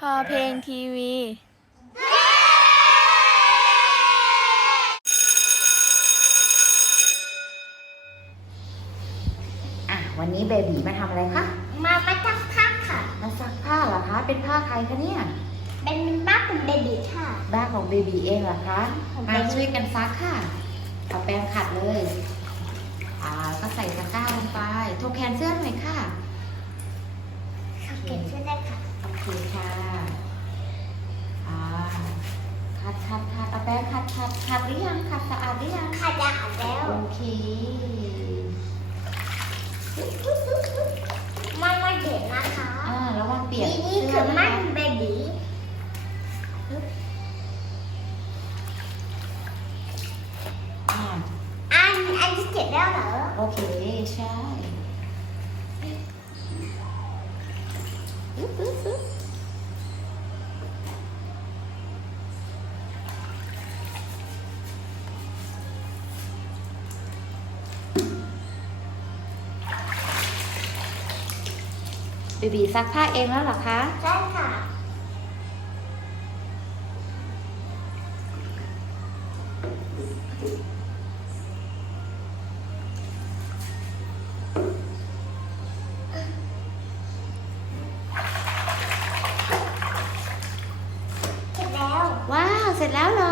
พอเพลงทีวีวันนี้เบบีมาทำอะไรคะมาซักผ้าค่ะมาซักผ้าเหรอคะ เป็นผ้าใครคะเนี่ยเป็นบ้านของเบบีค่ะบ้านของเบบีเองเหรอคะมาช่วยกันซักค่ะเอาแปรงขัดเลยก็ใส่ตะกร้าลงไปโทรแคนเสื้อหน่อยค่ะเก็บเสื้อได้ค่ะโอเคค่ะขัดเอาแปรงขัดหรือยังขัดสะอาดหรือยังขัดยาขัดแล้วโอเคไม่เด็กนะคะระวังเปียกนี่คือมันเบบีอันที่เจ็บแล้วเหรอโอเคใช่เบบีซักผ้าเองแล้วเหรอคะใช่ค่ะเสร็จแล้วว้าวเสร็จแล้วเหรอ